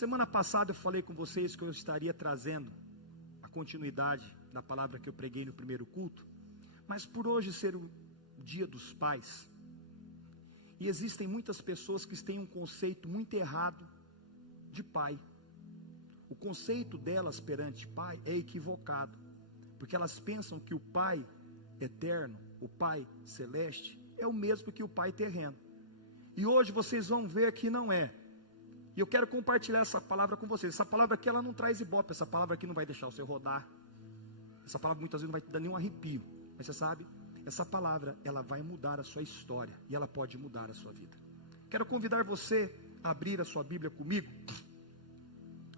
Semana passada eu falei com vocês que eu estaria trazendo a continuidade da palavra que eu preguei no primeiro culto, mas por hoje ser o dia dos pais, e existem muitas pessoas que têm um conceito muito errado de pai. O conceito delas perante pai é equivocado, porque elas pensam que o pai eterno, o pai celeste, é o mesmo que o pai terreno. E hoje vocês vão ver que não é. E eu quero compartilhar essa palavra com vocês. Essa palavra aqui, ela não traz ibope. Essa palavra aqui não vai deixar você rodar. Essa palavra muitas vezes não vai te dar nenhum arrepio. Mas você sabe, essa palavra, ela vai mudar a sua história. E ela pode mudar a sua vida. Quero convidar você a abrir a sua Bíblia comigo,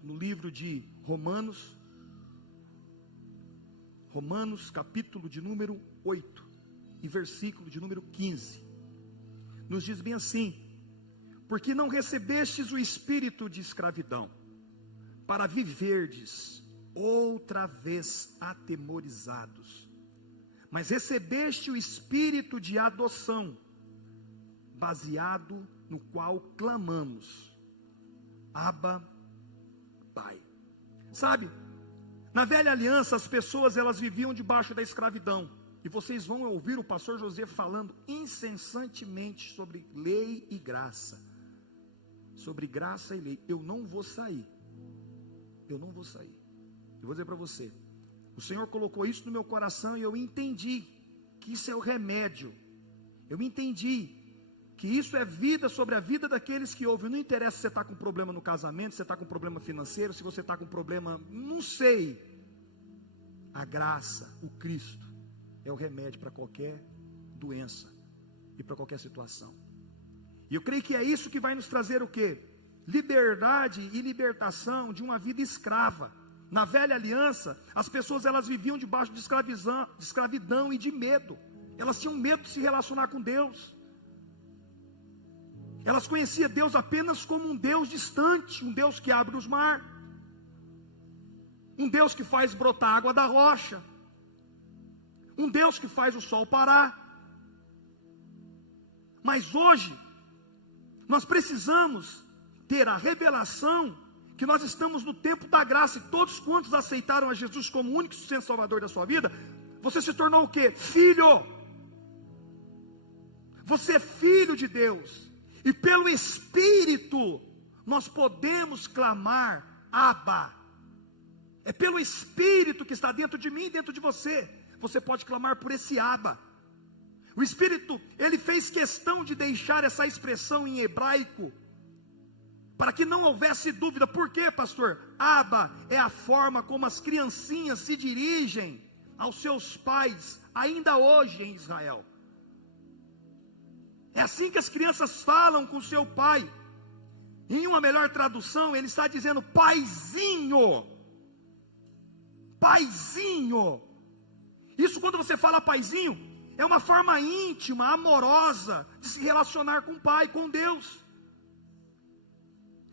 no livro de Romanos, capítulo de número 8, e versículo de número 15. Nos diz bem assim: porque não recebestes o espírito de escravidão, para viverdes outra vez atemorizados, mas recebeste o espírito de adoção, baseado no qual clamamos, Abba, Pai. Sabe, na velha aliança as pessoas elas viviam debaixo da escravidão, e vocês vão ouvir o pastor José falando incessantemente sobre lei e graça, sobre graça e lei. Eu não vou sair, eu vou dizer para você, o Senhor colocou isso no meu coração, e eu entendi que isso é o remédio. Eu entendi que isso é vida sobre a vida daqueles que ouvem. Não interessa se você está com problema no casamento, se você está com problema financeiro, se você está com problema, não sei. A graça, o Cristo, é o remédio para qualquer doença e para qualquer situação. E eu creio que é isso que vai nos trazer o quê? Liberdade e libertação de uma vida escrava. Na velha aliança, as pessoas elas viviam debaixo de escravidão e de medo. Elas tinham medo de se relacionar com Deus. Elas conheciam Deus apenas como um Deus distante, um Deus que abre os mares, um Deus que faz brotar água da rocha, um Deus que faz o sol parar. Mas hoje, nós precisamos ter a revelação que nós estamos no tempo da graça, e todos quantos aceitaram a Jesus como o único sustento salvador da sua vida, você se tornou o quê? Filho. Você é filho de Deus, e pelo Espírito nós podemos clamar Abba. É pelo Espírito que está dentro de mim e dentro de você. Você pode clamar por esse Abba. O Espírito, ele fez questão de deixar essa expressão em hebraico, para que não houvesse dúvida. Por quê, pastor? Abba é a forma como as criancinhas se dirigem aos seus pais, ainda hoje em Israel. É assim que as crianças falam com seu pai. Em uma melhor tradução, ele está dizendo paizinho. Paizinho. Isso, quando você fala paizinho, é uma forma íntima, amorosa de se relacionar com o pai, com Deus.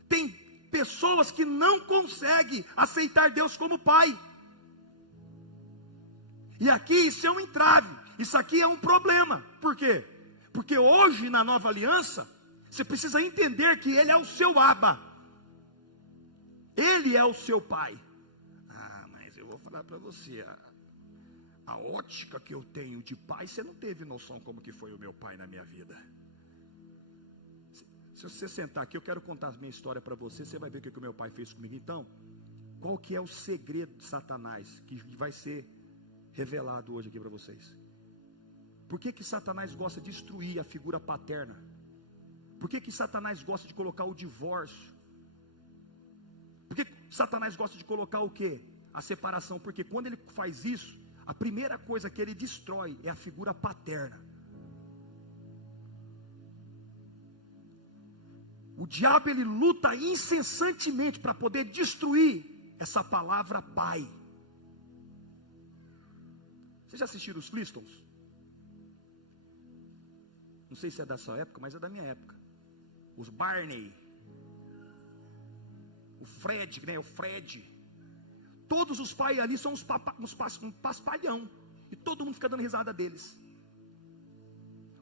Tem pessoas que não conseguem aceitar Deus como pai. E aqui isso é um entrave, isso aqui é um problema. Por quê? Porque hoje na nova aliança, você precisa entender que Ele é o seu Abba. Ele é o seu pai. Ah, mas eu vou falar para você, a ótica que eu tenho de pai, você não teve noção como que foi o meu pai na minha vida. Se você sentar aqui, eu quero contar a minha história para você, você vai ver o que o meu pai fez comigo. Então, qual que é o segredo de Satanás, que vai ser revelado hoje aqui para vocês? Por que Satanás gosta de destruir a figura paterna? Por que Satanás gosta de colocar o divórcio? Por que Satanás gosta de colocar o quê? A separação. Porque quando ele faz isso, a primeira coisa que ele destrói é a figura paterna. O diabo, ele luta incessantemente para poder destruir essa palavra pai. Vocês já assistiram os Flintstones? Não sei se é da sua época, mas é da minha época. Os Barney, o Fred, né? O Fred. Todos os pais ali são uns paspalhão. E todo mundo fica dando risada deles.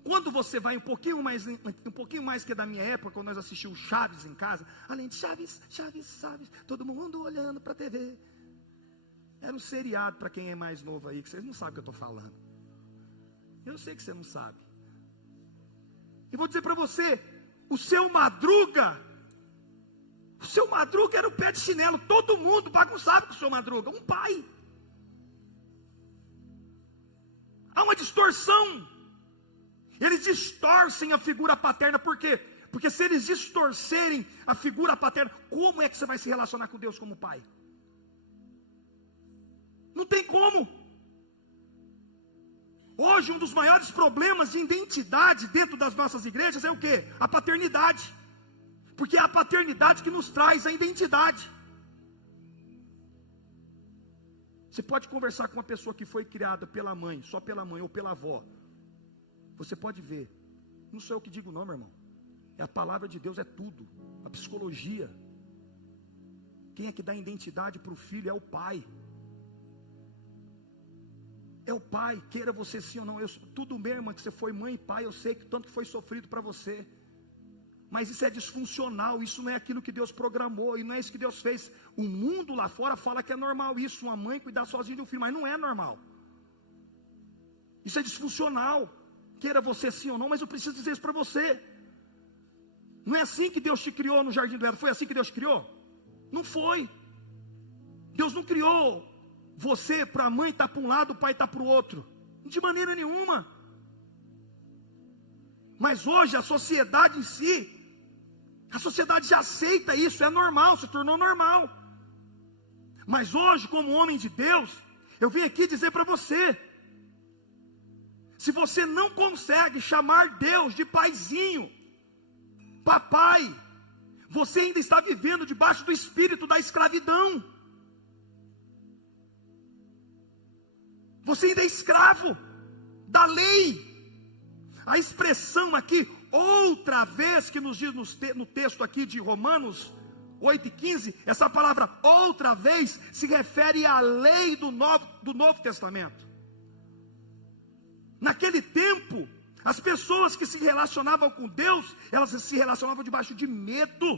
quando você vai um pouquinho mais que da minha época, quando nós assistimos Chaves em casa, além de Chaves, todo mundo olhando para a TV. Era um seriado para quem é mais novo aí, que vocês não sabem o que eu estou falando. Eu sei que você não sabe. E vou dizer para você, o seu Madruga era o pé de chinelo, todo mundo bagunçava com o seu Madruga, um pai. Há uma distorção. Eles distorcem a figura paterna, por quê? Porque se eles distorcerem a figura paterna, como é que você vai se relacionar com Deus como pai? Não tem como. Hoje um dos maiores problemas de identidade dentro das nossas igrejas é o quê? A paternidade. Porque é a paternidade que nos traz a identidade. Você pode conversar com uma pessoa que foi criada pela mãe, só pela mãe ou pela avó. Você pode ver. Não sou eu que digo não, meu irmão. É a palavra de Deus, é tudo. A psicologia. Quem é que dá identidade para o filho? É o pai. É o pai, queira você sim ou não. Tudo bem, irmã, que você foi mãe e pai. Eu sei que tanto que foi sofrido para você. Mas isso é disfuncional, isso não é aquilo que Deus programou, e não é isso que Deus fez. O mundo lá fora fala que é normal isso, uma mãe cuidar sozinha de um filho, mas não é normal. Isso é disfuncional, queira você sim ou não, mas eu preciso dizer isso para você. Não é assim que Deus te criou no jardim do Éden, foi assim que Deus te criou? Não foi. Deus não criou você para a mãe estar para um lado, o pai estar para o outro, de maneira nenhuma. Mas hoje a sociedade em si, a sociedade já aceita isso, é normal, se tornou normal. Mas hoje, como homem de Deus, eu vim aqui dizer para você, se você não consegue chamar Deus de paizinho, papai, você ainda está vivendo debaixo do espírito da escravidão. Você ainda é escravo da lei. A expressão aqui, outra vez, que nos diz no texto aqui de Romanos 8:15, essa palavra outra vez se refere à lei do Novo Testamento. Naquele tempo, as pessoas que se relacionavam com Deus, elas se relacionavam debaixo de medo.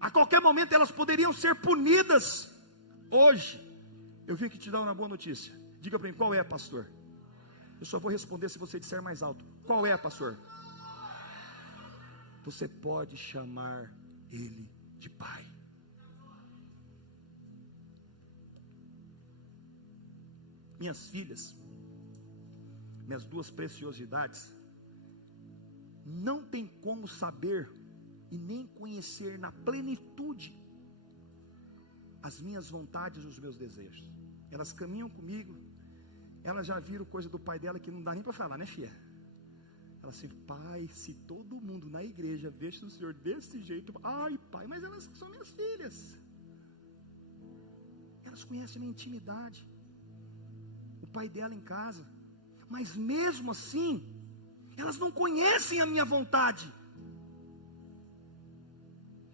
A qualquer momento elas poderiam ser punidas. Hoje, eu vim aqui te dar uma boa notícia. Diga para mim, qual é, pastor? Eu só vou responder se você disser mais alto. Qual é, pastor? Você pode chamar Ele de Pai. Minhas filhas, minhas duas preciosidades, não tem como saber e nem conhecer na plenitude as minhas vontades e os meus desejos. Elas caminham comigo. Elas já viram coisa do pai dela que não dá nem para falar, né, filha? Ela assim, pai, se todo mundo na igreja vesse o Senhor desse jeito, ai, pai, mas elas são minhas filhas. Elas conhecem a minha intimidade, o pai dela em casa, mas mesmo assim, elas não conhecem a minha vontade.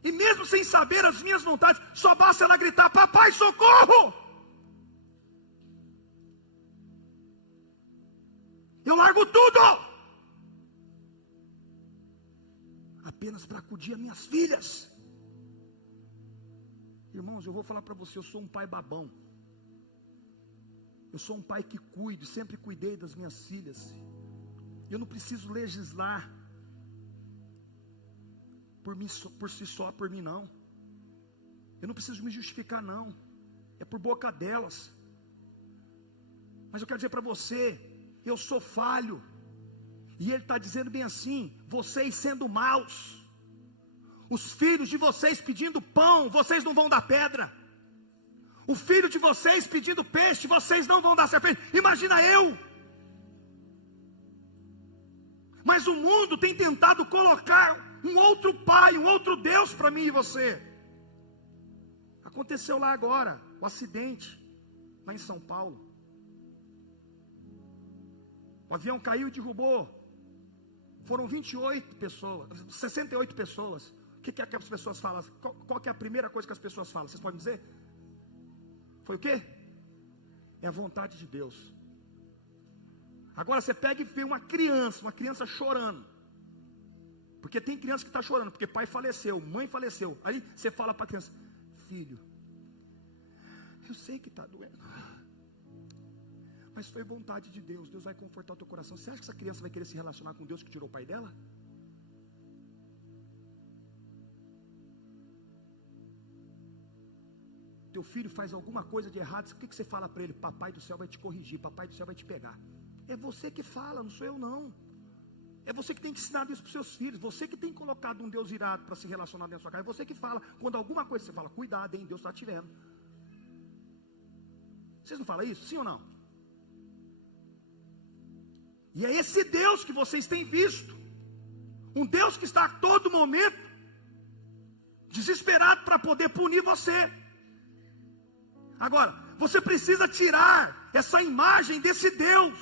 E mesmo sem saber as minhas vontades, só basta ela gritar, papai, socorro! Eu largo tudo, apenas para acudir a minhas filhas. Irmãos, eu vou falar para você, eu sou um pai babão. Eu sou um pai que cuido, sempre cuidei das minhas filhas. Eu não preciso legislar por si só, por mim não. Eu não preciso me justificar não. É por boca delas. Mas eu quero dizer para você, eu sou falho, e Ele está dizendo bem assim, vocês sendo maus, os filhos de vocês pedindo pão, vocês não vão dar pedra, o filho de vocês pedindo peixe, vocês não vão dar serpente. Imagina eu. Mas o mundo tem tentado colocar um outro pai, um outro Deus para mim e você. Aconteceu lá agora, o acidente, lá em São Paulo. O avião caiu e derrubou. Foram 28 pessoas, 68 pessoas. O que é que as pessoas falam? Qual que é a primeira coisa que as pessoas falam? Vocês podem dizer? Foi o quê? É a vontade de Deus. Agora você pega e vê uma criança chorando. Porque tem criança que está chorando, porque pai faleceu, mãe faleceu. Aí você fala para a criança: filho, eu sei que está doendo, mas foi vontade de Deus, Deus vai confortar o teu coração. Você acha que essa criança vai querer se relacionar com Deus que tirou o pai dela? Teu filho faz alguma coisa de errado, o que você fala para ele? Papai do céu vai te corrigir, papai do céu vai te pegar. É você que fala, não sou eu não. É você que tem que ensinar isso para os seus filhos. Você que tem colocado um Deus irado para se relacionar dentro da sua casa. É você que fala. Quando alguma coisa você fala: cuidado, hein, Deus está te vendo. Vocês não falam isso? Sim ou não? E é esse Deus que vocês têm visto. Um Deus que está a todo momento desesperado para poder punir você. Agora, você precisa tirar essa imagem desse Deus.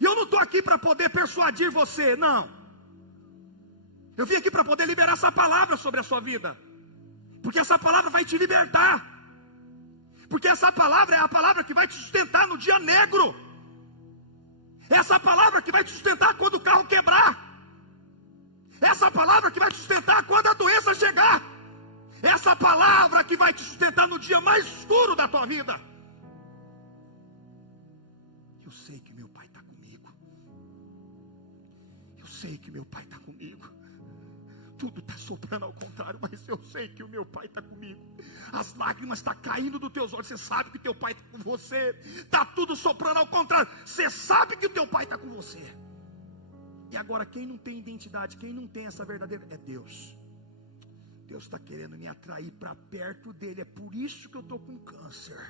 E eu não estou aqui para poder persuadir você, não. Eu vim aqui para poder liberar essa palavra sobre a sua vida. Porque essa palavra vai te libertar. Porque essa palavra é a palavra que vai te sustentar no dia negro. Essa palavra que vai te sustentar quando o carro quebrar. Essa palavra que vai te sustentar quando a doença chegar. Essa palavra que vai te sustentar no dia mais escuro da tua vida. Eu sei que meu pai está comigo. Eu sei que meu pai está comigo. Tudo está soprando ao contrário, mas eu sei que o meu pai está comigo. As lágrimas estão caindo dos teus olhos. Você sabe que o teu pai está com você. Está tudo soprando ao contrário. Você sabe que o teu pai está com você. E agora, quem não tem identidade, quem não tem essa verdadeira, é Deus. Deus está querendo me atrair para perto dele. É por isso que eu estou com câncer.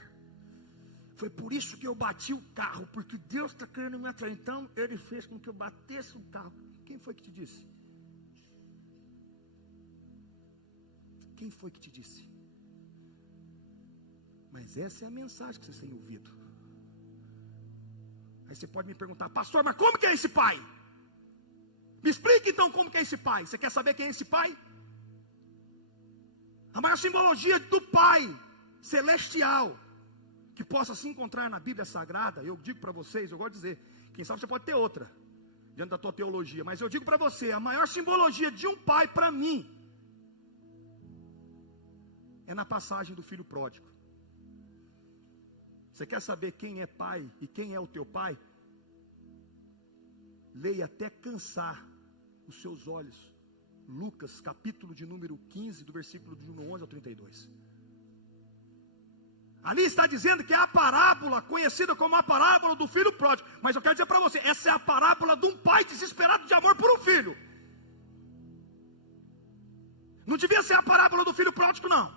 Foi por isso que eu bati o carro, porque Deus está querendo me atrair. Então ele fez com que eu batesse o carro. Quem foi que te disse? Quem foi que te disse? Mas essa é a mensagem que você tem ouvido. Aí você pode me perguntar: pastor, mas como que é esse pai? Me explique então como que é esse pai. Você quer saber quem é esse pai? A maior simbologia do pai celestial que possa se encontrar na Bíblia Sagrada, eu digo para vocês, eu gosto de dizer, quem sabe você pode ter outra diante da tua teologia, mas eu digo para você, a maior simbologia de um pai para mim é na passagem do filho pródigo. Você quer saber quem é pai e quem é o teu pai? Leia até cansar os seus olhos Lucas, capítulo de número 15, do versículo de 11 ao 32. Ali está dizendo que é a parábola conhecida como a parábola do filho pródigo. Mas eu quero dizer para você, essa é a parábola de um pai desesperado de amor por um filho. Não devia ser a parábola do filho pródigo, não.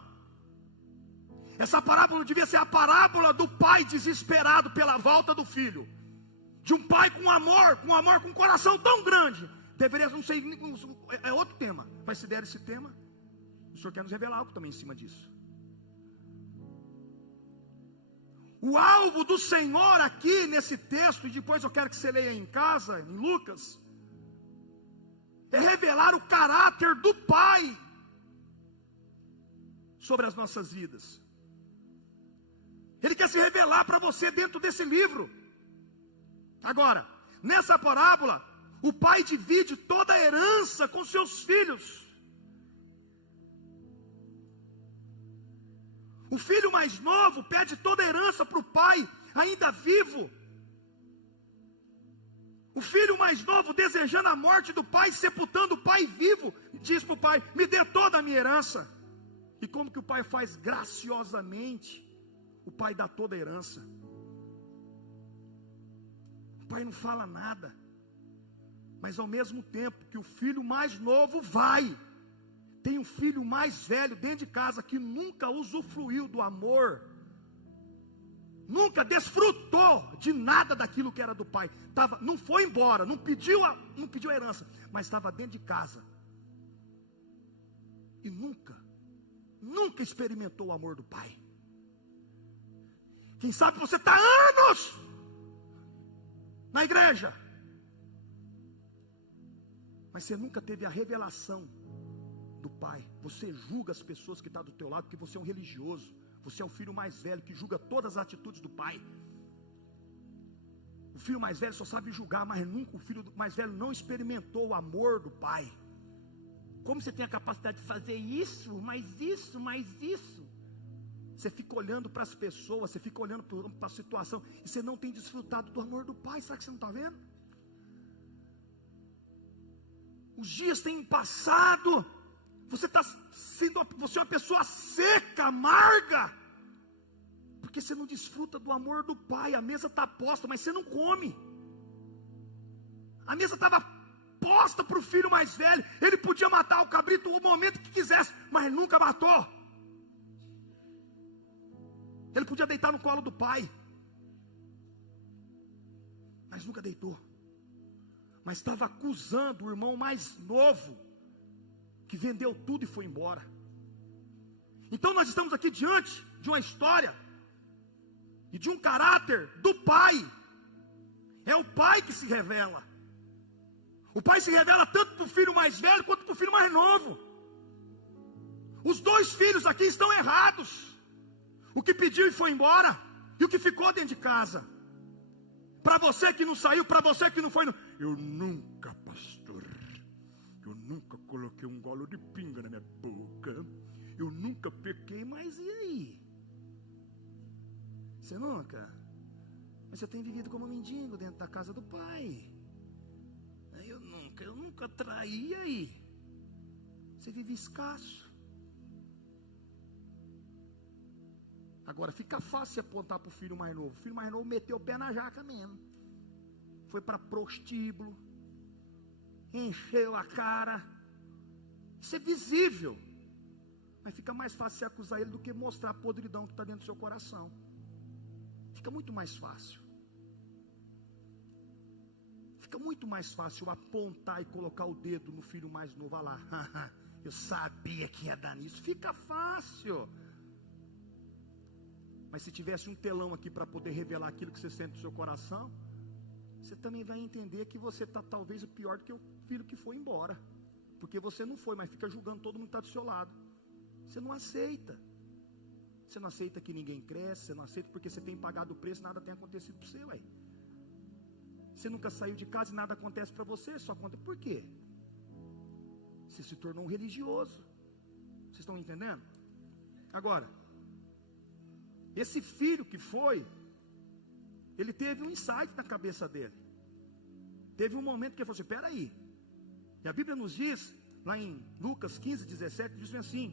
Essa parábola devia ser a parábola do pai desesperado pela volta do filho. De um pai com amor, com um coração tão grande. Deveria, não sei, é outro tema. Mas se der esse tema, o Senhor quer nos revelar algo também em cima disso. O alvo do Senhor aqui nesse texto, e depois eu quero que você leia em casa, em Lucas, é revelar o caráter do Pai sobre as nossas vidas. Ele quer se revelar para você dentro desse livro. Agora, nessa parábola, o pai divide toda a herança com seus filhos. O filho mais novo pede toda a herança para o pai, ainda vivo. O filho mais novo, desejando a morte do pai, sepultando o pai vivo, diz para o pai: me dê toda a minha herança. E como que o pai faz? Graciosamente, o pai dá toda a herança. O pai não fala nada. Mas ao mesmo tempo que o filho mais novo vai, tem um filho mais velho dentro de casa que nunca usufruiu do amor, nunca desfrutou de nada daquilo que era do pai. Não foi embora, não pediu a herança, mas estava dentro de casa. E nunca experimentou o amor do pai. Quem sabe você está há anos na igreja, mas você nunca teve a revelação do pai. Você julga as pessoas que estão do teu lado, porque você é um religioso. Você é o filho mais velho que julga todas as atitudes do pai. O filho mais velho só sabe julgar, mas nunca o filho mais velho não experimentou o amor do pai. Como você tem a capacidade de fazer isso, mais isso, mais isso? Você fica olhando para as pessoas, você fica olhando para a situação, e você não tem desfrutado do amor do pai. Será que você não está vendo? Os dias têm passado, você é uma pessoa seca, amarga, porque você não desfruta do amor do pai. A mesa está posta, mas você não come. A mesa estava posta para o filho mais velho, ele podia matar o cabrito no momento que quisesse, mas nunca matou. Ele podia deitar no colo do pai, mas nunca deitou. Mas estava acusando o irmão mais novo, que vendeu tudo e foi embora. Então nós estamos aqui diante de uma história e de um caráter do pai. É o pai que se revela. O pai se revela tanto para o filho mais velho quanto para o filho mais novo. Os dois filhos aqui estão errados. O que pediu e foi embora, e o que ficou dentro de casa. Para você que não saiu, para você que não foi. Eu nunca, pastor, eu nunca coloquei um golo de pinga na minha boca. Eu nunca pequei, mas e aí? Você nunca? Mas você tem vivido como mendigo dentro da casa do pai. Eu nunca traí, e aí? Você vive escasso. Agora fica fácil apontar para o filho mais novo. O filho mais novo meteu o pé na jaca mesmo. Foi para prostíbulo. Encheu a cara. Isso é visível. Mas fica mais fácil você acusar ele do que mostrar a podridão que está dentro do seu coração. Fica muito mais fácil. Fica muito mais fácil apontar e colocar o dedo no filho mais novo. Olha lá, eu sabia que ia dar nisso. Fica fácil. Mas se tivesse um telão aqui para poder revelar aquilo que você sente no seu coração, você também vai entender que você está talvez o pior do que o filho que foi embora. Porque você não foi, mas fica julgando todo mundo que está do seu lado. Você não aceita. Você não aceita que ninguém cresce, você não aceita porque você tem pagado o preço, nada tem acontecido para você, ué. Você nunca saiu de casa e nada acontece para você, só acontece. Por quê? Você se tornou um religioso. Vocês estão entendendo? Agora, esse filho que foi, ele teve um insight na cabeça dele. Teve um momento que ele falou assim, espera aí. E a Bíblia nos diz, lá em Lucas 15, 17, diz assim: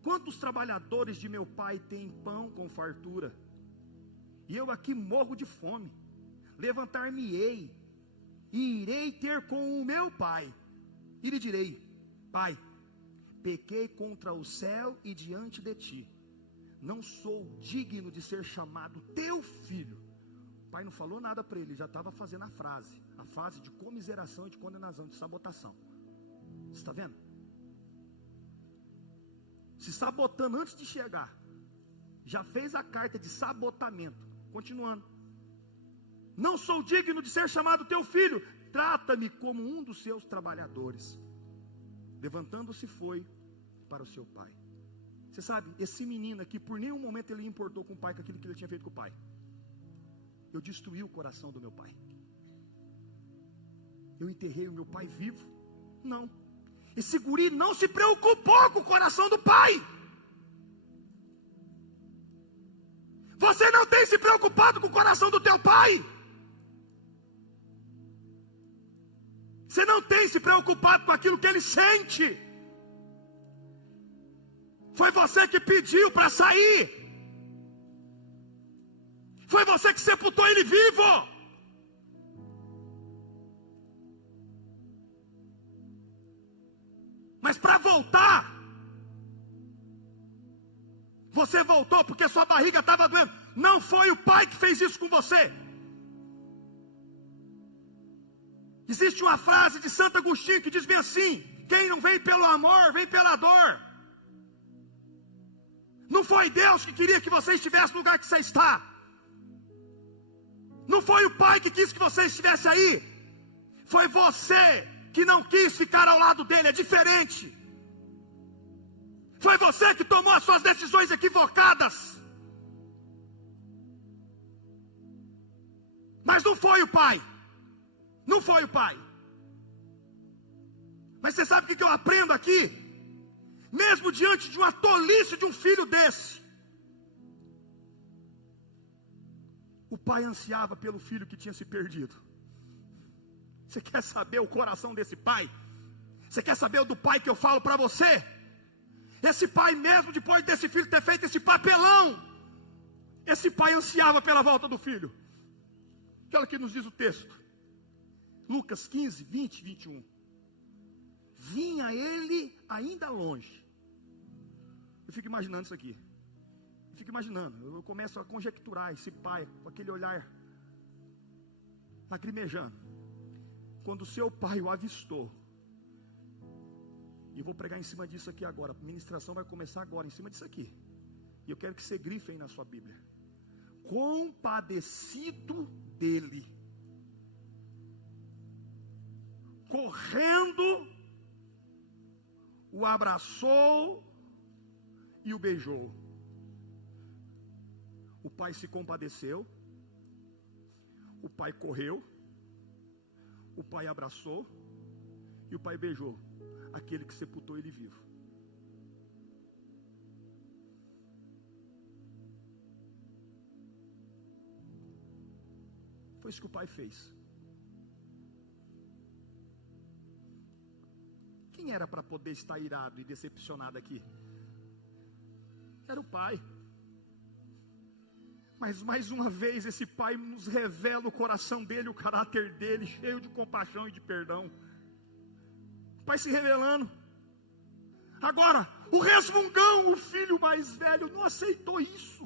quantos trabalhadores de meu pai têm pão com fartura? E eu aqui morro de fome. Levantar-me-ei e irei ter com o meu pai. E lhe direi, pai, pequei contra o céu e diante de ti. Não sou digno de ser chamado teu filho. O pai não falou nada para ele, já estava fazendo a fase de comiseração e de condenação, de sabotação. Você está vendo? Se sabotando antes de chegar. Já fez a carta de sabotamento. Continuando. Não sou digno de ser chamado teu filho. Trata-me como um dos seus trabalhadores. Levantando-se foi para o seu pai. Você sabe, esse menino aqui, por nenhum momento ele importou com o pai com aquilo que ele tinha feito com o pai. Eu destruí o coração do meu pai. Eu enterrei o meu pai vivo? Não. Esse guri não se preocupou com o coração do pai. Você não tem se preocupado com o coração do teu pai. Você não tem se preocupado com aquilo que ele sente. Foi você que pediu para sair. Foi você que sepultou ele vivo. Mas para voltar, você voltou porque sua barriga estava doendo. Não foi o pai que fez isso com você. Existe uma frase de Santo Agostinho que diz bem assim: quem não vem pelo amor, vem pela dor. Não foi Deus que queria que você estivesse no lugar que você está. Não foi o pai que quis que você estivesse aí. Foi você que não quis ficar ao lado dele. É diferente. Foi você que tomou as suas decisões equivocadas. foi o pai. Não foi o pai. Mas você sabe o que eu aprendo aqui? Mesmo diante de uma tolice de um filho desse, o pai ansiava pelo filho que tinha se perdido. Você quer saber o coração desse pai? Você quer saber o do pai que eu falo para você? Esse pai, mesmo depois desse filho ter feito esse papelão, esse pai ansiava pela volta do filho. Olha o que nos diz o texto. Lucas 15, 20, 21. Vinha ele ainda longe. Eu fico imaginando isso aqui. Eu começo a conjecturar esse pai com aquele olhar lacrimejando. Quando seu pai o avistou, e eu vou pregar em cima disso aqui agora, a ministração vai começar agora, em cima disso aqui, e eu quero que você grife aí na sua Bíblia: compadecido dele, correndo, o abraçou e o beijou. O pai se compadeceu, o pai correu, o pai abraçou e o pai beijou aquele que sepultou ele vivo. Foi isso que o pai fez. Quem era para poder estar irado e decepcionado aqui? Era o pai. Mas mais uma vez esse pai nos revela o coração dele, o caráter dele, cheio de compaixão e de perdão. O pai se revelando. Agora, o resmungão, o filho mais velho, não aceitou isso.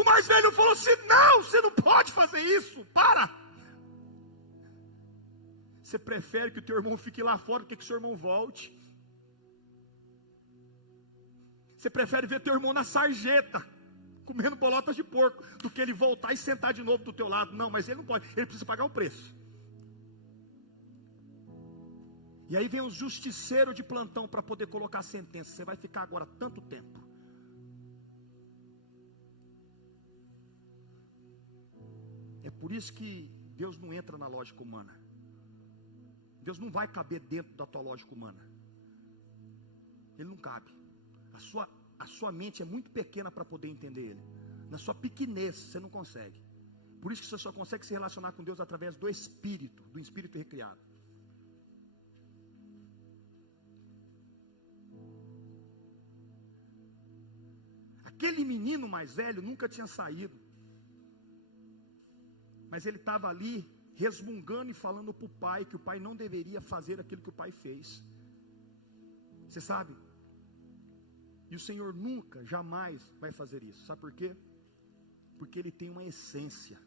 O mais velho falou assim: não, você não pode fazer isso, para. Você prefere que o teu irmão fique lá fora do que o seu irmão volte. Você prefere ver teu irmão na sarjeta, comendo bolotas de porco, do que ele voltar e sentar de novo do teu lado. Não, mas ele não pode, ele precisa pagar o preço. E aí vem o justiceiro de plantão para poder colocar a sentença. Você vai ficar agora tanto tempo. É por isso que Deus não entra na lógica humana. Deus não vai caber dentro da tua lógica humana. Ele não cabe. A sua mente é muito pequena para poder entender Ele. Na sua pequenez você não consegue. Por isso que você só consegue se relacionar com Deus através do Espírito recriado. Aquele menino mais velho nunca tinha saído, mas ele estava ali resmungando e falando para o pai que o pai não deveria fazer aquilo que o pai fez. Você sabe? E o Senhor nunca, jamais vai fazer isso. Sabe por quê? Porque Ele tem uma essência.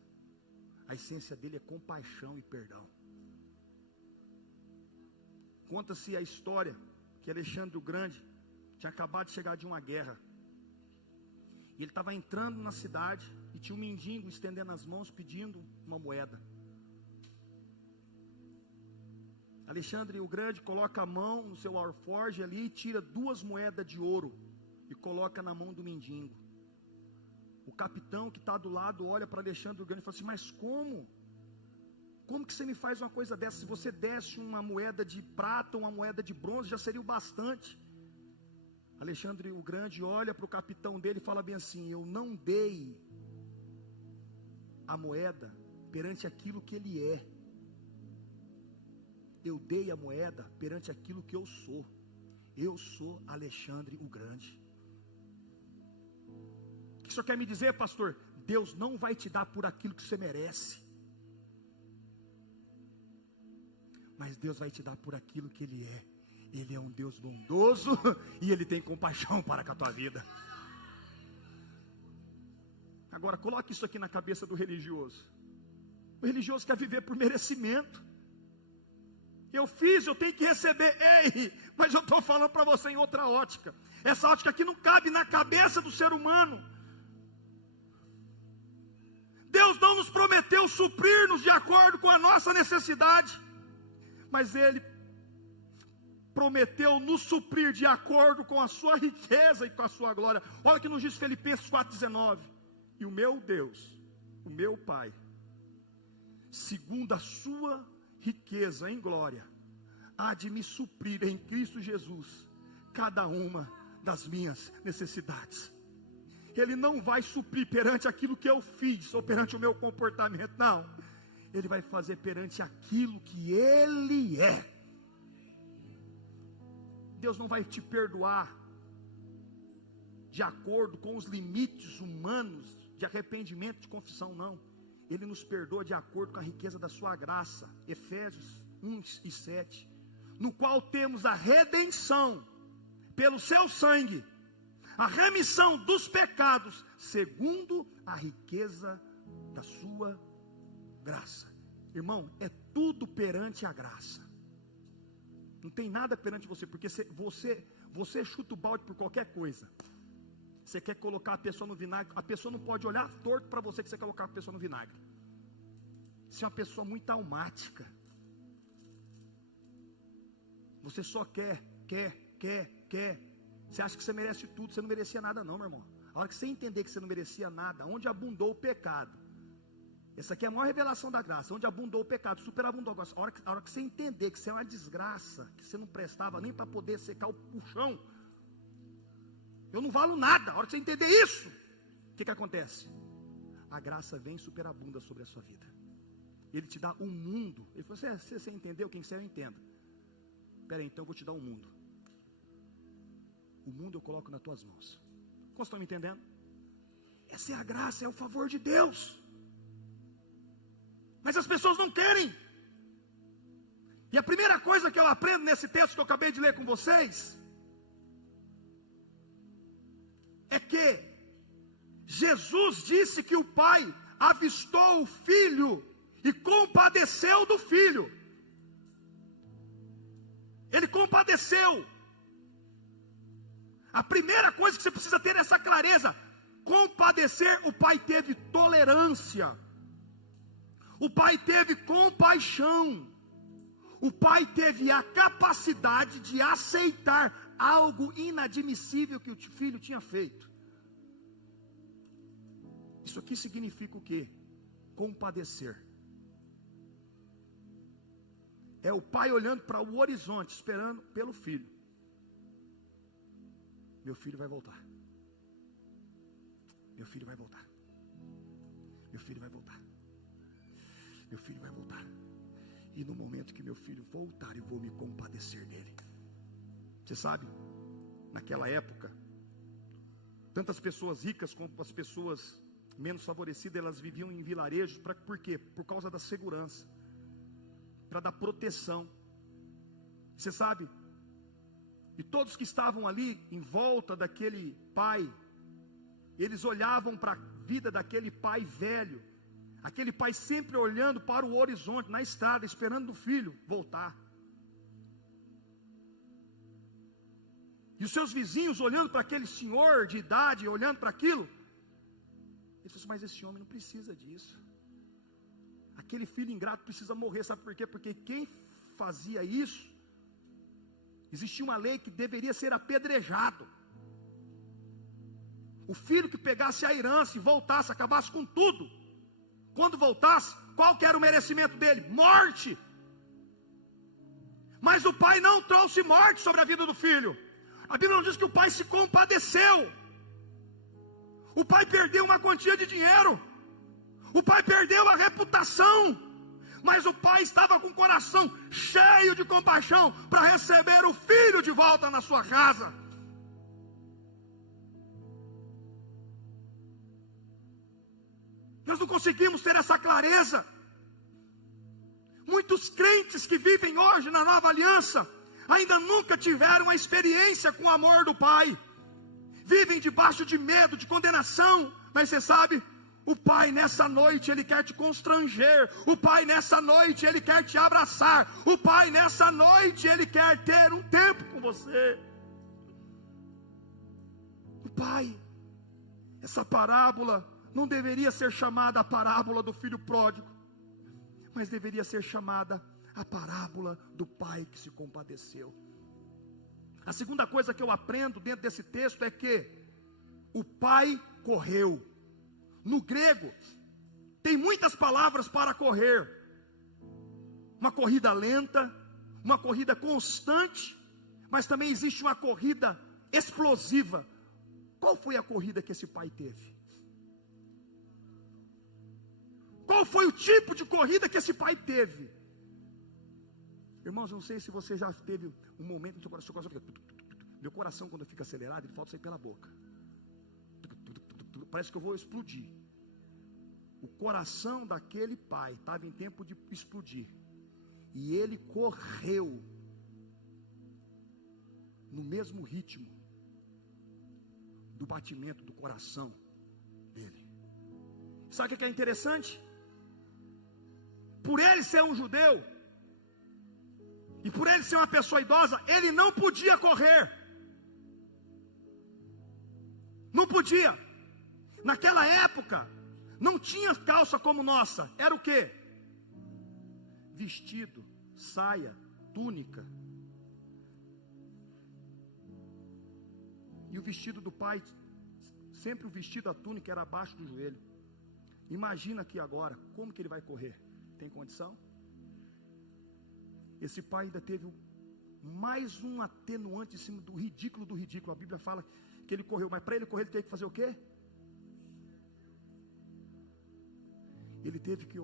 A essência dele é compaixão e perdão. Conta-se a história que Alexandre o Grande tinha acabado de chegar de uma guerra. E ele estava entrando na cidade e tinha um mendigo estendendo as mãos pedindo uma moeda. Alexandre o Grande coloca a mão no seu alforje ali e tira 2 moedas de ouro e coloca na mão do mendigo. O capitão que está do lado olha para Alexandre o Grande e fala assim: mas como? Como que você me faz uma coisa dessa? Se você desse uma moeda de prata ou uma moeda de bronze, já seria o bastante. Alexandre o Grande olha para o capitão dele e fala bem assim: eu não dei a moeda perante aquilo que ele é. Eu dei a moeda perante aquilo que eu sou. Eu sou Alexandre o Grande. O que o senhor quer me dizer, pastor? Deus não vai te dar por aquilo que você merece, mas Deus vai te dar por aquilo que Ele é. Ele é um Deus bondoso e Ele tem compaixão para com a tua vida. Agora coloque isso aqui na cabeça do religioso. O religioso quer viver por merecimento. Eu fiz, eu tenho que receber. Ei, mas eu estou falando para você em outra ótica. Essa ótica aqui não cabe na cabeça do ser humano. Deus não nos prometeu suprir-nos de acordo com a nossa necessidade, mas Ele prometeu nos suprir de acordo com a sua riqueza e com a sua glória. Olha o que nos diz Filipenses 4,19: e o meu Deus, o meu Pai, segundo a sua riqueza em glória, há de me suprir em Cristo Jesus cada uma das minhas necessidades. Ele não vai suprir perante aquilo que eu fiz, ou perante o meu comportamento, não. Ele vai fazer perante aquilo que Ele é. Deus não vai te perdoar de acordo com os limites humanos de arrependimento, de confissão, não. Ele nos perdoa de acordo com a riqueza da sua graça. Efésios 1:7, no qual temos a redenção pelo seu sangue, a remissão dos pecados, segundo a riqueza da sua graça. Irmão, é tudo perante a graça. Não tem nada perante você, porque você chuta o balde por qualquer coisa. Você quer colocar a pessoa no vinagre, a pessoa não pode olhar torto para você que você quer colocar a pessoa no vinagre. Você é uma pessoa muito almática. Você só quer. Você acha que você merece tudo, você não merecia nada não, meu irmão. A hora que você entender que você não merecia nada, onde abundou o pecado, essa aqui é a maior revelação da graça, onde abundou o pecado, superabundou. A hora que você entender que você é uma desgraça, que você não prestava nem para poder secar o chão, eu não valo nada. A hora que você entender isso, o que acontece? A graça vem e superabunda sobre a sua vida. Ele te dá um mundo. Ele falou assim, você entendeu quem você é? Eu entendo. Espera aí, então eu vou te dar um mundo. O mundo eu coloco nas tuas mãos. Como estão me entendendo? Essa é a graça, é o favor de Deus. Mas as pessoas não querem. E a primeira coisa que eu aprendo nesse texto que eu acabei de ler com vocês é que Jesus disse que o Pai avistou o Filho e compadeceu do Filho. Ele compadeceu. A primeira coisa que você precisa ter essa clareza: compadecer. O Pai teve tolerância, o Pai teve compaixão, o Pai teve a capacidade de aceitar algo inadmissível que o Filho tinha feito. Isso aqui significa o quê? Compadecer. É o Pai olhando para o horizonte, esperando pelo Filho. Meu filho vai voltar. Meu filho vai voltar. Meu filho vai voltar. Meu filho vai voltar. E no momento que meu filho voltar, eu vou me compadecer dele. Você sabe, naquela época, tantas pessoas ricas como as pessoas menos favorecidas, elas viviam em vilarejos. Por quê? Por causa da segurança, para dar proteção. Você sabe, e todos que estavam ali em volta daquele pai, eles olhavam para a vida daquele pai velho, aquele pai sempre olhando para o horizonte, na estrada, esperando o filho voltar. E os seus vizinhos olhando para aquele senhor de idade, olhando para aquilo, eles falaram assim, mas esse homem não precisa disso. Aquele filho ingrato precisa morrer, sabe por quê? Porque quem fazia isso, existia uma lei que deveria ser apedrejado. O filho que pegasse a herança e voltasse, acabasse com tudo, quando voltasse, qual que era o merecimento dele? Morte. Mas o pai não trouxe morte sobre a vida do filho. A Bíblia não diz que o pai se compadeceu. O pai perdeu uma quantia de dinheiro, o pai perdeu a reputação, mas o pai estava com o coração cheio de compaixão para receber o filho de volta na sua casa. Nós não conseguimos ter essa clareza. Muitos crentes que vivem hoje na nova aliança ainda nunca tiveram a experiência com o amor do Pai. Vivem debaixo de medo, de condenação. Mas você sabe, o Pai nessa noite Ele quer te constranger. O Pai nessa noite Ele quer te abraçar. O Pai nessa noite Ele quer ter um tempo com você. O Pai, essa parábola não deveria ser chamada a parábola do filho pródigo, mas deveria ser chamada a parábola do pai que se compadeceu. A segunda coisa que eu aprendo dentro desse texto é que o pai correu. No grego, tem muitas palavras para correr. Uma corrida lenta, uma corrida constante, mas também existe uma corrida explosiva. Qual foi a corrida que esse pai teve? Qual foi o tipo de corrida que esse pai teve? Irmãos, eu não sei se você já teve um momento no seu coração fica... Meu coração, quando fica acelerado, ele falta sair pela boca. Parece que eu vou explodir. O coração daquele pai estava em tempo de explodir. E ele correu no mesmo ritmo do batimento do coração dele. Sabe o que é interessante? Por ele ser um judeu, e por ele ser uma pessoa idosa, ele não podia correr. Não podia. Naquela época, não tinha calça como nossa. Era o quê? Vestido, saia, túnica. E o vestido do pai, sempre o vestido, a túnica era abaixo do joelho. Imagina aqui agora, como que ele vai correr? Tem condição? Esse pai ainda teve mais um atenuante em cima do ridículo do ridículo. A Bíblia fala que ele correu, mas para ele correr ele teve que fazer o quê? Ele teve que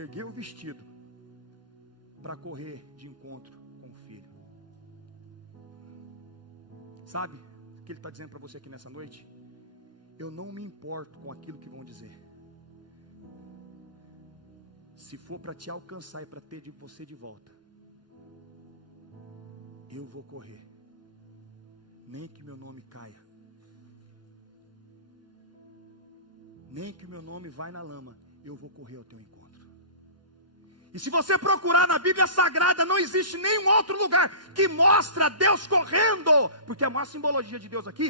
erguer o vestido para correr de encontro com o filho. Sabe o que ele está dizendo para você aqui nessa noite? Eu não me importo com aquilo que vão dizer. Se for para te alcançar e para ter de você de volta, eu vou correr, nem que meu nome caia, nem que meu nome vá na lama, eu vou correr ao teu encontro. E se você procurar na Bíblia Sagrada, não existe nenhum outro lugar que mostra Deus correndo, porque a maior simbologia de Deus aqui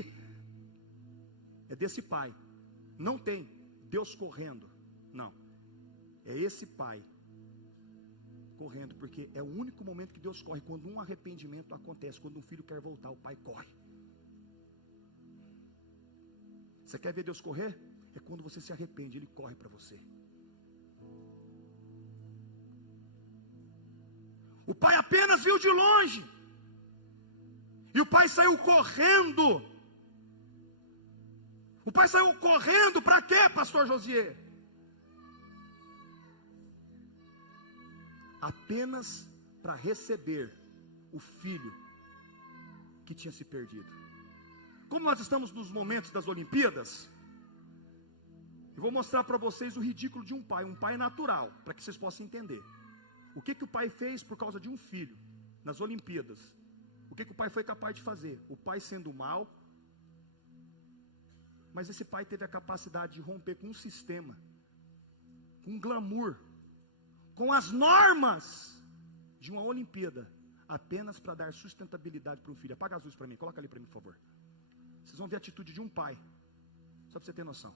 é desse pai. Não tem Deus correndo, não. É esse pai correndo, porque é o único momento que Deus corre. Quando um arrependimento acontece, quando um filho quer voltar, o pai corre. Você quer ver Deus correr? É quando você se arrepende, Ele corre para você. O pai apenas viu de longe, e o pai saiu correndo. O pai saiu correndo para quê, pastor Josier? Apenas para receber o filho que tinha se perdido. Como nós estamos nos momentos das Olimpíadas, eu vou mostrar para vocês o ridículo de um pai natural, para que vocês possam entender. O que o pai fez por causa de um filho nas Olimpíadas? O que o pai foi capaz de fazer? O pai sendo mal, mas esse pai teve a capacidade de romper com um sistema, com um glamour, com as normas de uma Olimpíada, apenas para dar sustentabilidade para um filho. Apaga as luzes para mim, coloca ali para mim, por favor. Vocês vão ver a atitude de um pai, só para você ter noção.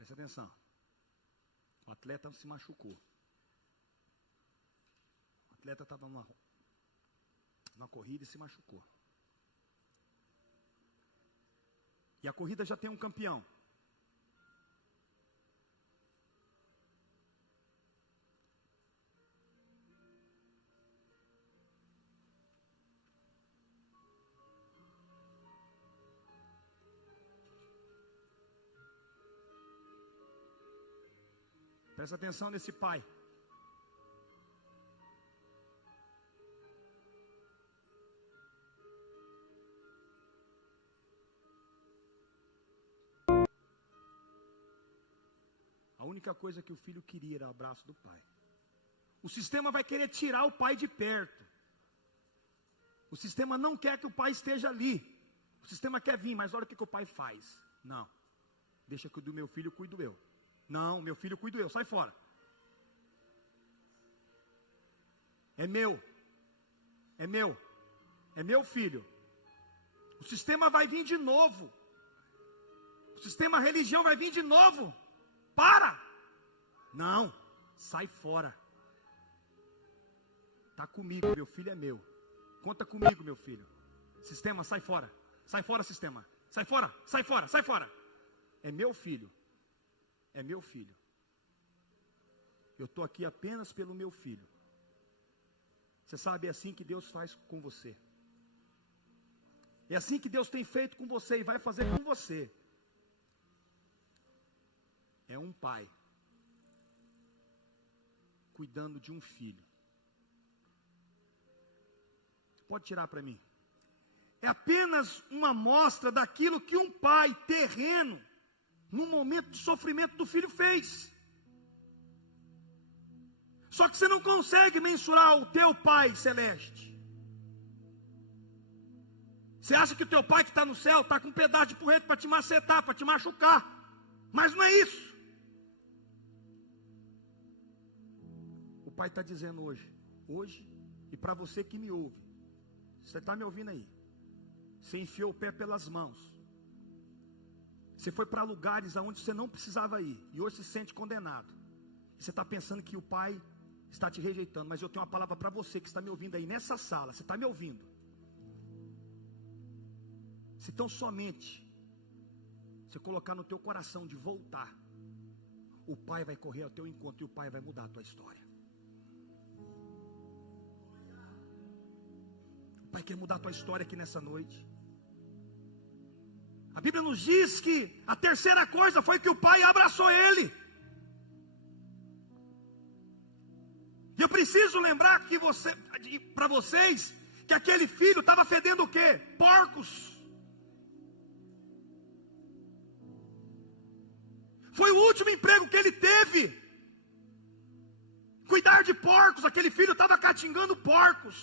Presta atenção. O atleta se machucou. O atleta estava numa corrida e se machucou. E a corrida já tem um campeão. Presta atenção nesse pai. A única coisa que o filho queria era o abraço do pai. O sistema vai querer tirar o pai de perto. O sistema não quer que o pai esteja ali. O sistema quer vir, mas olha o que o pai faz. Não, deixa que do meu filho cuido eu. Não, meu filho cuido eu, sai fora. É meu. É meu. É meu filho. O sistema vai vir de novo. O sistema religião vai vir de novo. Para! Não, sai fora. Está comigo, meu filho é meu. Conta comigo, meu filho. Sistema, sai fora. Sai fora, sistema. Sai fora, sai fora, sai fora. É meu filho. É meu filho. Eu estou aqui apenas pelo meu filho. Você sabe, é assim que Deus faz com você. É assim que Deus tem feito com você e vai fazer com você. É um pai cuidando de um filho. Pode tirar para mim. É apenas uma amostra daquilo que um pai terreno, no momento de sofrimento do filho, fez. Só que você não consegue mensurar o teu pai celeste. Você acha que o teu pai que está no céu está com um pedaço de porrete para te macetar, para te machucar. Mas não é isso. O pai está dizendo hoje, e para você que me ouve, você está me ouvindo aí? Você enfiou o pé pelas mãos. Você foi para lugares aonde você não precisava ir. E hoje se sente condenado. Você está pensando que o pai está te rejeitando. Mas eu tenho uma palavra para você que está me ouvindo aí nessa sala. Você está me ouvindo? Se tão somente você colocar no teu coração de voltar, o pai vai correr ao teu encontro e o pai vai mudar a tua história. O pai quer mudar a tua história aqui nessa noite. A Bíblia nos diz que a terceira coisa foi que o pai abraçou ele. E eu preciso lembrar que para vocês, que aquele filho estava fedendo o quê? Porcos. Foi o último emprego que ele teve. Cuidar de porcos. Aquele filho estava catingando porcos.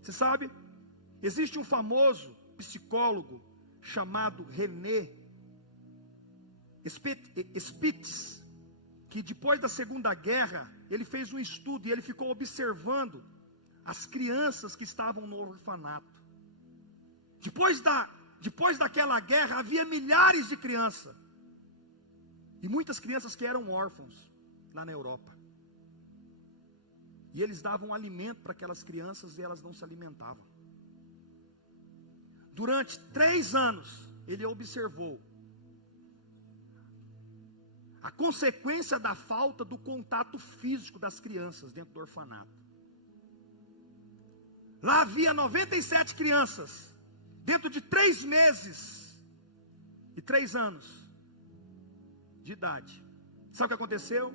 Você sabe, existe um famoso psicólogo chamado René Spitz, que depois da Segunda Guerra, ele fez um estudo e ele ficou observando as crianças que estavam no orfanato. Depois daquela guerra, havia milhares de crianças, e muitas crianças que eram órfãos lá na Europa. E eles davam alimento para aquelas crianças e elas não se alimentavam. Durante 3 anos, ele observou a consequência da falta do contato físico das crianças dentro do orfanato. Lá havia 97 crianças, dentro de 3 meses e 3 anos de idade. Sabe o que aconteceu?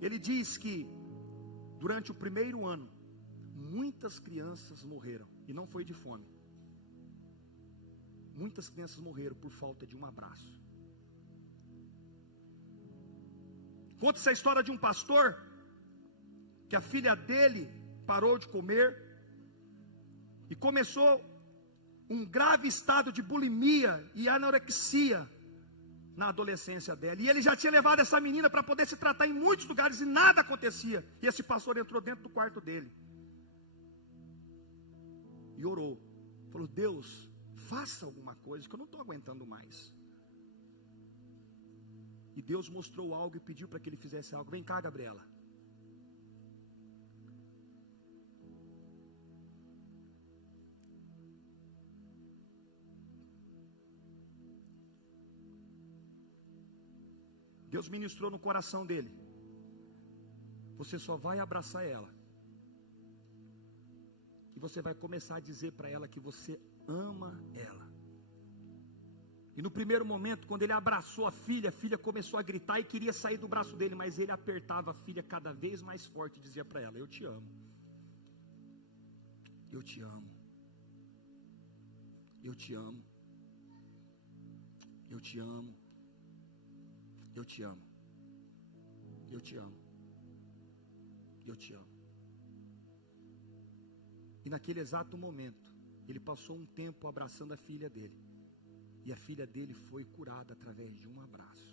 Ele diz que durante o primeiro ano, muitas crianças morreram, e não foi de fome. Muitas crianças morreram por falta de um abraço. Conta-se a história de um pastor, que a filha dele parou de comer, e começou um grave estado de bulimia e anorexia na adolescência dela. E ele já tinha levado essa menina para poder se tratar em muitos lugares e nada acontecia. E esse pastor entrou dentro do quarto dele e orou. Falou: Deus, faça alguma coisa, que eu não estou aguentando mais. E Deus mostrou algo e pediu para que ele fizesse algo. Vem cá, Gabriela. Deus ministrou no coração dele: você só vai abraçar ela, e você vai começar a dizer para ela que você ama ela. E no primeiro momento, quando ele abraçou a filha começou a gritar e queria sair do braço dele, mas ele apertava a filha cada vez mais forte e dizia para ela: eu te amo, eu te amo, eu te amo, eu te amo, eu te amo, eu te amo, eu te amo. E naquele exato momento, ele passou um tempo abraçando a filha dele, e a filha dele foi curada através de um abraço.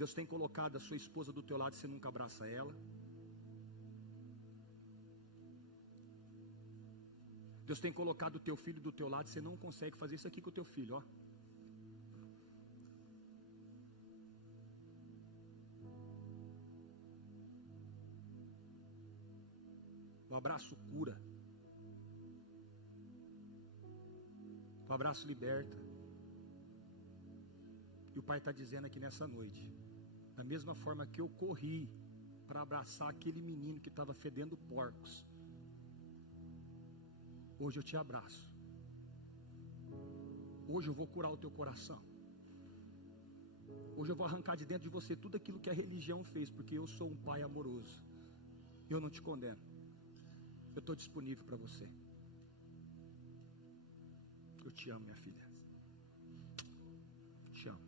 Deus tem colocado a sua esposa do teu lado e você nunca abraça ela. Deus tem colocado o teu filho do teu lado e você não consegue fazer isso aqui com o teu filho, ó. O abraço cura. O abraço liberta. E o Pai está dizendo aqui nessa noite, da mesma forma que eu corri para abraçar aquele menino que estava fedendo porcos, hoje eu te abraço. Hoje eu vou curar o teu coração. Hoje eu vou arrancar de dentro de você tudo aquilo que a religião fez, porque eu sou um pai amoroso. Eu não te condeno. Eu estou disponível para você. Eu te amo, minha filha. Te amo.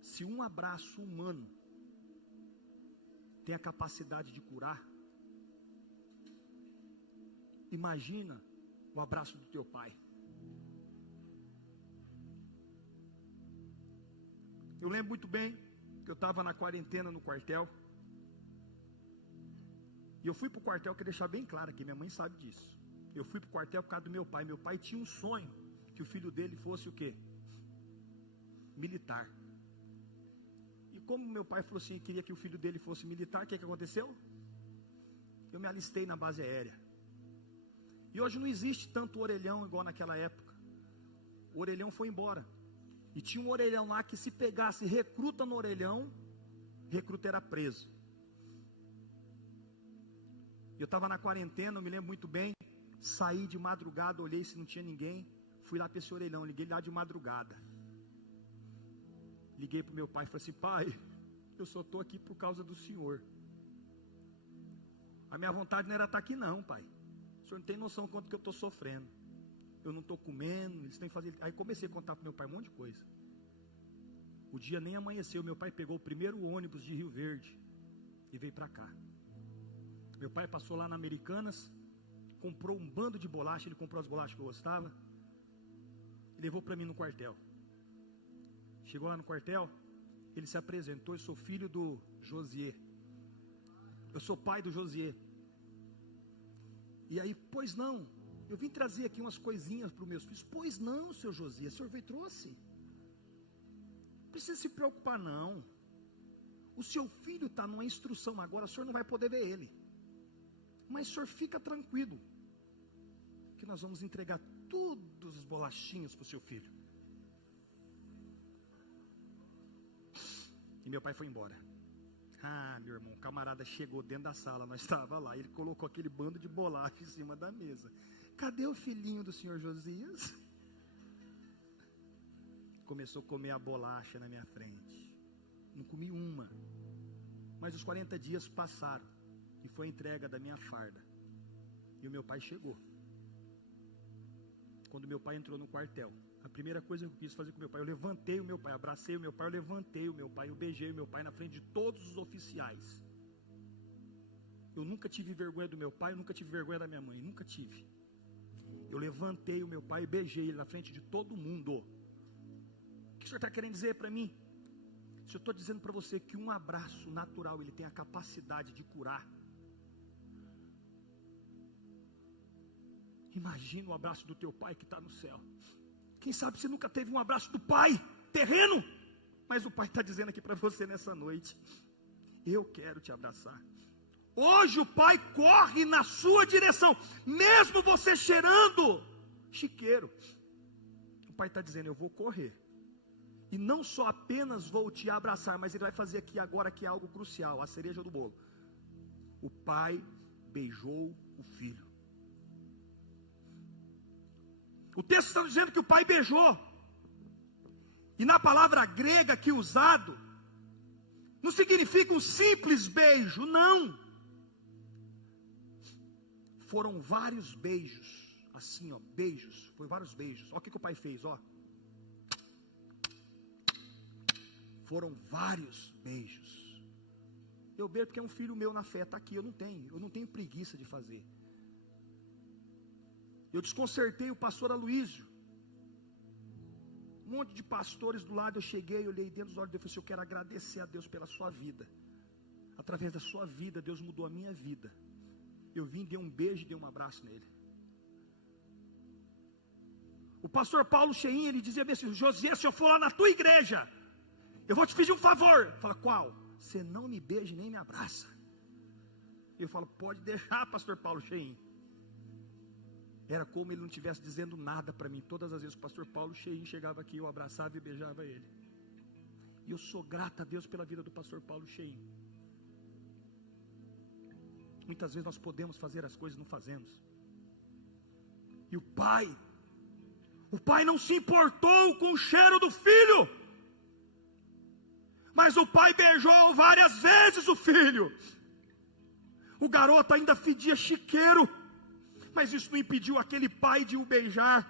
Se um abraço humano tem a capacidade de curar, imagina o abraço do teu pai. Eu lembro muito bem que eu estava na quarentena no quartel. E eu fui para o quartel, quero deixar bem claro aqui, minha mãe sabe disso. Eu fui para o quartel por causa do meu pai. Meu pai tinha um sonho que o filho dele fosse o quê? Militar. E como meu pai falou assim, queria que o filho dele fosse militar, o que aconteceu? Eu me alistei na base aérea. E hoje não existe tanto orelhão igual naquela época. O orelhão foi embora. E tinha um orelhão lá que se pegasse recruta no orelhão, recruta era preso. Eu estava na quarentena, eu me lembro muito bem. Saí de madrugada, olhei se não tinha ninguém. Fui lá para esse orelhão, liguei lá de madrugada. Liguei para o meu pai e falei assim: pai, eu só estou aqui por causa do senhor. A minha vontade não era estar aqui não, pai. O senhor não tem noção do quanto que eu estou sofrendo. Eu não estou comendo, eles têm que fazer. Aí comecei a contar para meu pai um monte de coisa. O dia nem amanheceu, meu pai pegou o primeiro ônibus de Rio Verde e veio para cá. Meu pai passou lá na Americanas, comprou um bando de bolacha, ele comprou as bolachas que eu gostava, e levou para mim no quartel. Chegou lá no quartel, ele se apresentou: eu sou filho do Josier, eu sou pai do Josier. E aí, pois não, eu vim trazer aqui umas coisinhas para os meus filhos. Pois não, seu Josias, o senhor veio e trouxe. Não precisa se preocupar não. O seu filho está numa instrução agora, o senhor não vai poder ver ele. Mas o senhor fica tranquilo, que nós vamos entregar todos os bolachinhos para o seu filho. E meu pai foi embora. Ah, meu irmão, o camarada chegou dentro da sala, nós estávamos lá, ele colocou aquele bando de bolacha em cima da mesa. Cadê o filhinho do senhor Josias? Começou a comer a bolacha na minha frente. Não comi uma. Mas os 40 dias passaram e foi a entrega da minha farda. E o meu pai chegou. Quando meu pai entrou no quartel, a primeira coisa que eu quis fazer com meu pai, eu levantei o meu pai, abracei o meu pai, eu levantei o meu pai, eu beijei o meu pai na frente de todos os oficiais. Eu nunca tive vergonha do meu pai, eu nunca tive vergonha da minha mãe, nunca tive. Eu levantei o meu pai e beijei ele na frente de todo mundo. O que o senhor está querendo dizer para mim? Se eu estou dizendo para você que um abraço natural, ele tem a capacidade de curar. Imagina o abraço do teu pai que está no céu. Quem sabe você nunca teve um abraço do pai terreno, mas o pai está dizendo aqui para você nessa noite: eu quero te abraçar. Hoje o pai corre na sua direção, mesmo você cheirando chiqueiro. O pai está dizendo: eu vou correr, e não só apenas vou te abraçar, mas ele vai fazer aqui agora que é algo crucial, a cereja do bolo. O pai beijou o filho. O texto está dizendo que o pai beijou. E na palavra grega aqui usado, não significa um simples beijo, não. Foram vários beijos, assim ó, beijos, foi vários beijos. Olha o que o pai fez, ó. Foram vários beijos. Eu beijo porque é um filho meu na fé, está aqui, eu não tenho preguiça de fazer. Eu desconcertei o pastor Aloísio. um monte de pastores do lado. Eu cheguei, olhei dentro dos olhos dele e falei assim: eu quero agradecer a Deus pela sua vida. Através da sua vida, Deus mudou a minha vida. Eu vim, dei um beijo e dei um abraço nele. O pastor Paulo Cheim, ele dizia assim: Josias, se eu for lá na tua igreja, eu vou te pedir um favor. Fala: qual? Você não me beija nem me abraça. Eu falo: pode deixar, pastor Paulo Cheim. Era como ele não estivesse dizendo nada para mim. Todas as vezes que o pastor Paulo Cheim chegava aqui, eu abraçava e beijava ele. E eu sou grato a Deus pela vida do pastor Paulo Cheim. Muitas vezes nós podemos fazer as coisas e não fazemos. E o pai não se importou com o cheiro do filho, mas o pai beijou várias vezes o filho. O garoto ainda fedia chiqueiro, mas isso não impediu aquele pai de o beijar.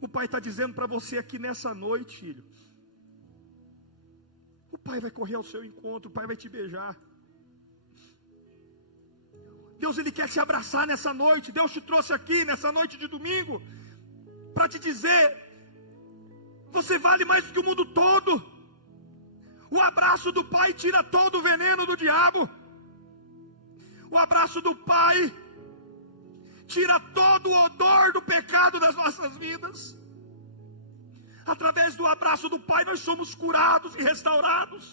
O pai está dizendo para você aqui nessa noite, filho, o pai vai correr ao seu encontro, o pai vai te beijar. Deus, ele quer te abraçar nessa noite. Deus te trouxe aqui nessa noite de domingo para te dizer: você vale mais do que o mundo todo. O abraço do pai tira todo o veneno do diabo. O abraço do pai tira todo o odor do pecado das nossas vidas. Através do abraço do pai nós somos curados e restaurados.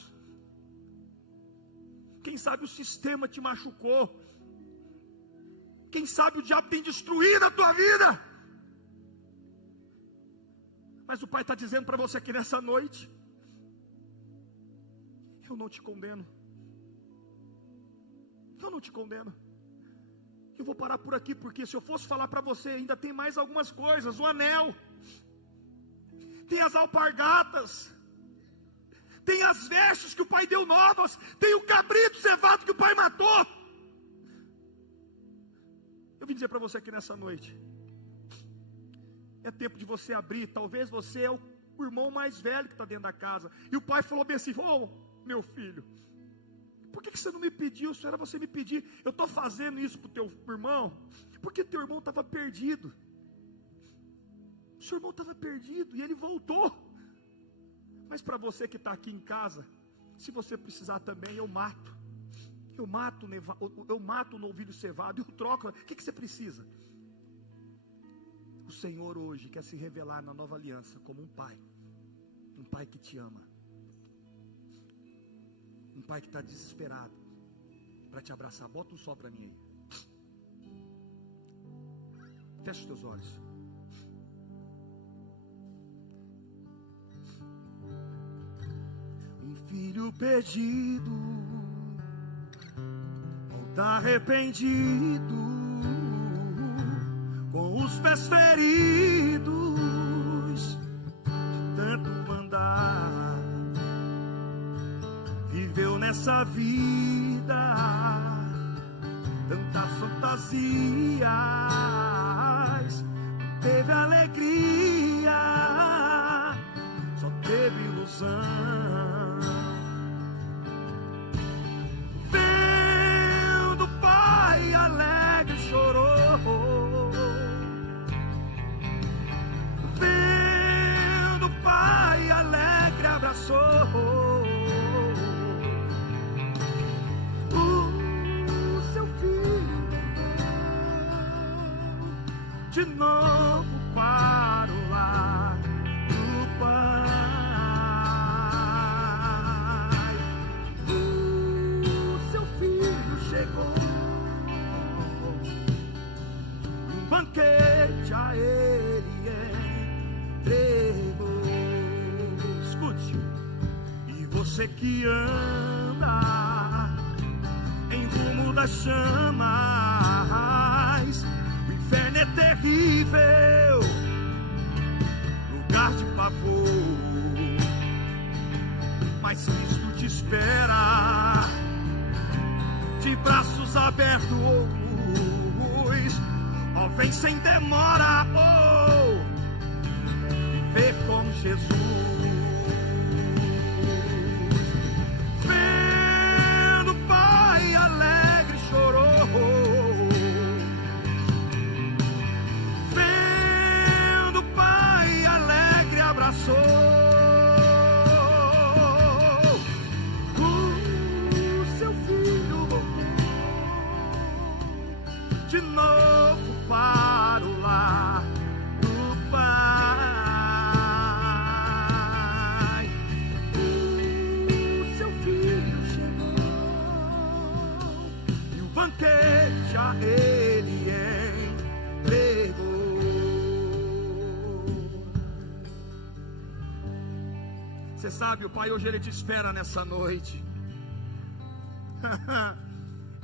Quem sabe o sistema te machucou. Quem sabe o diabo tem destruído a tua vida. Mas o pai está dizendo para você aqui nessa noite: eu não te condeno. Eu não te condeno. Eu vou parar por aqui, porque se eu fosse falar para você, ainda tem mais algumas coisas. O anel, tem as alpargatas, tem as vestes que o pai deu novas, tem o cabrito cevado que o pai matou. Eu vim dizer para você aqui nessa noite: é tempo de você abrir. Talvez você é o irmão mais velho que está dentro da casa, e o pai falou bem assim: ô, meu filho, por que você não me pediu? Isso era você me pedir. Eu estou fazendo isso para o teu irmão, porque teu irmão estava perdido. O seu irmão estava perdido e ele voltou. Mas para você que está aqui em casa, se você precisar também, eu mato o novilho cevado, eu troco. O que você precisa? O Senhor hoje quer se revelar na nova aliança como um pai que te ama, um pai que está desesperado para te abraçar. Bota um sol para mim aí. Fecha os teus olhos. Um filho perdido, arrependido, com os pés feridos, tanto andar, viveu nessa vida tantas fantasias, não teve alegria, só teve ilusão. Vendo o pai alegre abraçou o seu filho de novo para o lar do pai. O seu filho chegou, um banquete a ele entregou. Escute, e você que anda em rumo das chamas, o inferno é terrível, lugar de pavor, mas Cristo te espera, de braços abertos. Ó, vem sem demora, viver com Jesus. Vendo o pai alegre chorou, vendo o pai alegre Ele entregou. Você sabe, o Pai hoje Ele te espera nessa noite.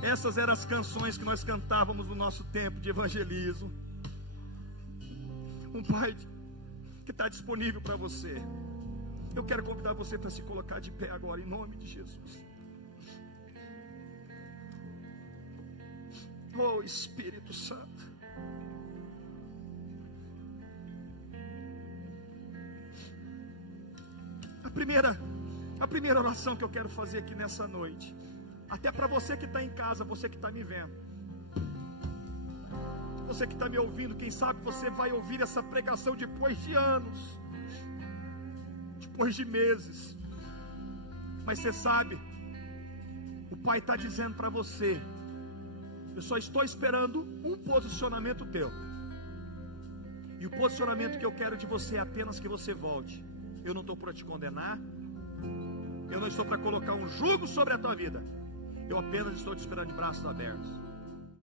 Essas eram as canções que nós cantávamos no nosso tempo de evangelismo. Um Pai que está disponível para você. Eu quero convidar você para se colocar de pé agora, em nome de Jesus. Oh, Espírito Santo. A primeira oração que eu quero fazer aqui nessa noite, até para você que está em casa, você que está me vendo, você que está me ouvindo, quem sabe você vai ouvir essa pregação depois de anos, depois de meses, mas você sabe, o Pai está dizendo para você: eu só estou esperando um posicionamento teu, e o posicionamento que eu quero de você é apenas que você volte. Eu não estou para te condenar, eu não estou para colocar um jugo sobre a tua vida, eu apenas estou te esperando de braços abertos.